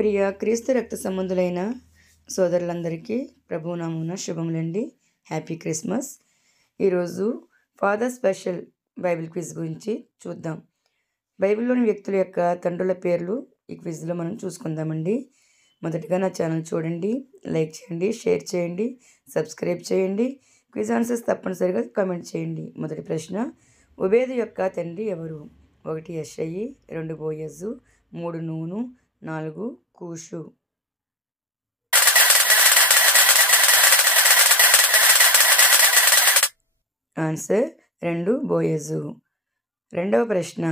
ప్రియ క్రీస్తు రక్త సంబంధులైన సోదరులందరికీ ప్రభునామమున శుభములండి. Happy Christmas. ఈరోజు ఫాదర్ స్పెషల్ బైబిల్ క్విజ్ గురించి చూద్దాం. బైబిల్లోని వ్యక్తుల యొక్క తండ్రుల పేర్లు ఈ క్విజ్లో మనం చూసుకుందామండి. మొదటిగా నా ఛానల్ చూడండి, లైక్ చేయండి, షేర్ చేయండి, సబ్స్క్రైబ్ చేయండి. క్విజ్ ఆన్సర్స్ తప్పనిసరిగా కామెంట్ చేయండి. మొదటి ప్రశ్న, ఒబేదు యొక్క తండ్రి ఎవరు? 1 యెషయి, 2 బోయజు, 3 నూను, 4 కూషు. ఆన్సర్ 2 బోయజు. రెండవ ప్రశ్న,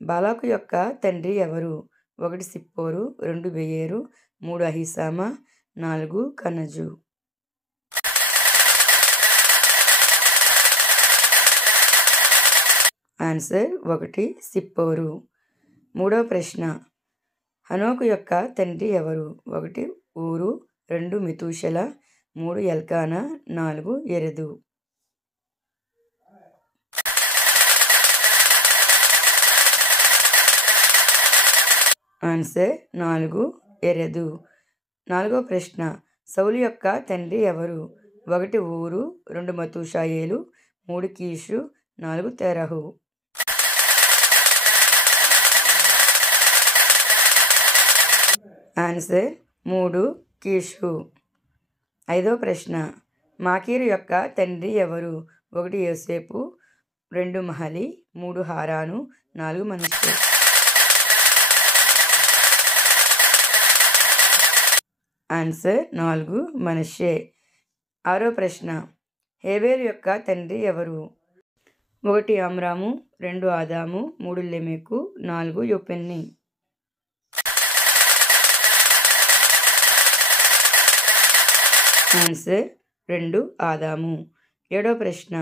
బాలాకు యొక్క తండ్రి ఎవరు? 1 సిప్పోరు, 2 బెయేరు, 3 అహిసామా, 4 కనజు. ఆన్సర్ 1 సిప్పోరు. మూడవ ప్రశ్న, హనోకు యొక్క తండ్రి ఎవరు? 1 ఊరు, 2 మెతూషెల, 3 ఎల్కానా, 4 యెరెదు. ఆన్సర్ 4 యెరెదు. నాలుగవ ప్రశ్న, సౌలు యొక్క తండ్రి ఎవరు? 1 ఊరు, 2 మతూషాయేలు, 3 కీషు, 4 తెరహు. ఆన్సర్ 3 కీషు. ఐదవ ప్రశ్న, మాకీరు యొక్క తండ్రి ఎవరు? 1 యోసేపు, 2 మహలి, 3 హారాను, 4 మనష్షే. ఆన్సర్ 4 మనష్షే. ఆరో ప్రశ్న, హేబేలు యొక్క తండ్రి ఎవరు? 1 అమ్రాము, 2 ఆదాము, 3 లెమెకు, 4 యొపెన్ని. ఆన్సర్ 2 ఆదాము. ఏడో ప్రశ్న,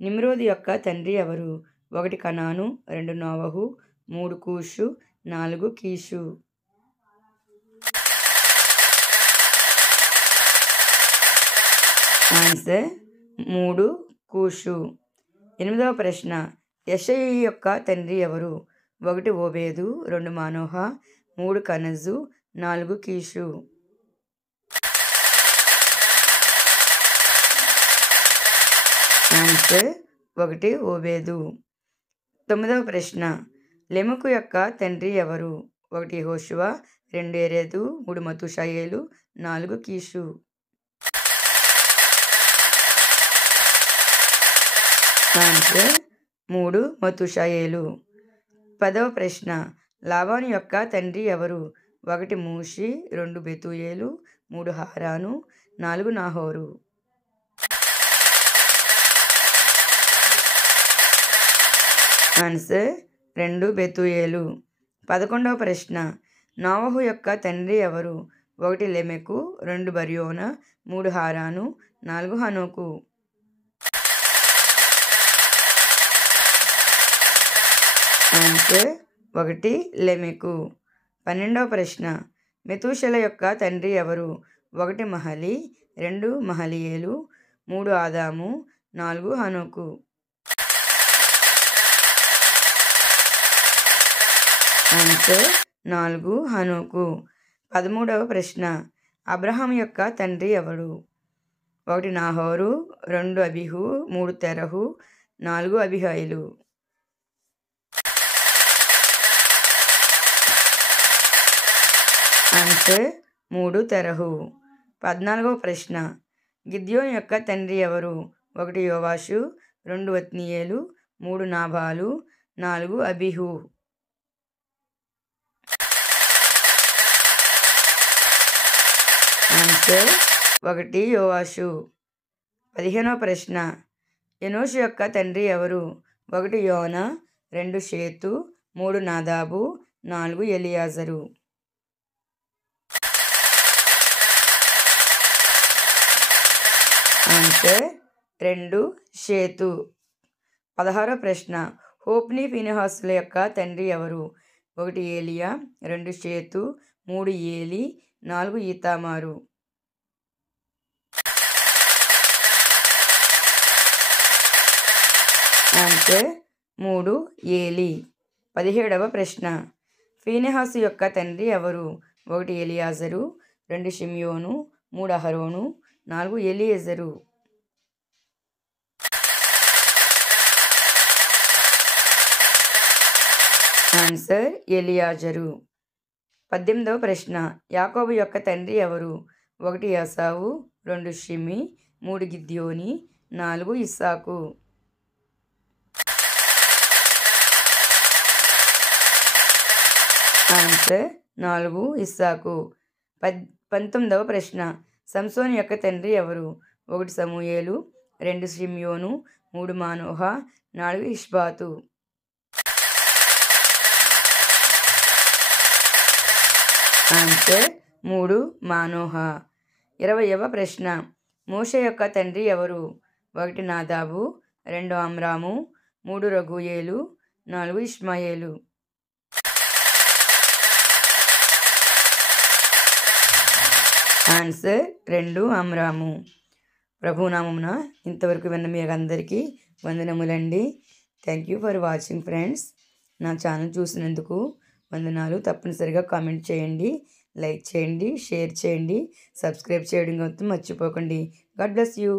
నిమ్రోదు యొక్క తండ్రి ఎవరు? 1 కనాను, 2 నోవహు, 3 కూషు, 4 కీషు. ఆన్సర్ 3 కూషు. ఎనిమిదవ ప్రశ్న, యెషయి యొక్క తండ్రి ఎవరు? 1 ఓబేదు, 2 మానోహ, 3 కనజు, 4 కీషు. ఆన్సర్ 1 ఓబేదు. తొమ్మిదవ ప్రశ్న, లెమెకు యొక్క తండ్రి ఎవరు? 1 యెహోషువ, 2 యెరెదు, 3 మతూషాయేలు, 4 కీషు. Answer 3 Methushael. పదవ ప్రశ్న, లాబాను యొక్క తండ్రి ఎవరు? 1 మూషి, 2 బెతూయేలు, 3 హారాను, 4 నాహోరు. ఆన్సర్ 2 బెతూయేలు. 11వ ప్రశ్న, నోవహు యొక్క తండ్రి ఎవరు? 1 లెమెకు, 2 బర్యోనా, 3 హారాను, 4 హనోకు. ఆన్సర్ 1 లెమెకు. 12వ ప్రశ్న, మెతూషెల యొక్క తండ్రి ఎవరు? 1 మహలి, 2 మహలియేలు, 3 ఆదాము, 4 హనోకు. ఆన్సర్ 4 హనోకు. 13వ ప్రశ్న, అబ్రహాం యొక్క తండ్రి ఎవరు? 1 నాహోరు, 2 అబిహు, 3 తెరహు, 4 అబిహాయిలు. ఆన్సర్ 3 తెరహు. 14వ ప్రశ్న, గిద్యోను యొక్క తండ్రి ఎవరు? 1 యోవాషు, 2 ఒత్నీయేలు, 3 నాబాలు, 4 అబిహు. ఆన్సర్ 1 యోవాషు. 15వ ప్రశ్న, ఎనోషు యొక్క తండ్రి ఎవరు? 1 యోనా, 2 షేతు, 3 నాదాబు, 4 ఎలియాజరు. ఆన్సర్ 2 షేతు. 16వ ప్రశ్న, హోప్ని ఫీనెహాసుల యొక్క తండ్రి ఎవరు? 1 ఏలియా, 2 షేతు, 3 ఏలి, 4 ఈతామారు. ఆన్సర్ 3 ఏలి. 17వ ప్రశ్న, ఫీనెహాసు యొక్క తండ్రి ఎవరు? 1 ఎలియాజరు, 2 షిమ్యోను, 3 అహరోను, 4 ఎలియెజరు. ఆన్సర్ ఎలియాజరు. 18వ ప్రశ్న, యాకోబు యొక్క తండ్రి ఎవరు? 1 ఏశావు, 2 షిమి, 3 గిద్యోని, 4 ఇస్సాకు. ఆన్సర్ 4 ఇస్సాకు. 19వ ప్రశ్న, సంసోను యొక్క తండ్రి ఎవరు? 1 సమూయేలు, 2 షిమ్యోను, 3 మానోహ, 4 ఇష్బాతు. ఆన్సర్ 3 మానోహ. 20వ ప్రశ్న, మోషే యొక్క తండ్రి ఎవరు? 1 నాదాబు, 2 అమ్రాము, 3 రగూయేలు, 4 ఇష్మాయేలు. ఆన్సర్ 2 అమ్రాము. ప్రభునామమున ఇంతవరకు విన్న మీ అందరికీ వందనములండి. Thank you for watching friends. నా ఛానల్ చూసినందుకు వందనాలు. తప్పనిసరిగా కామెంట్ చేయండి, లైక్ చేయండి, షేర్ చేయండి, సబ్స్క్రైబ్ చేయడం మర్చిపోకండి. God bless you.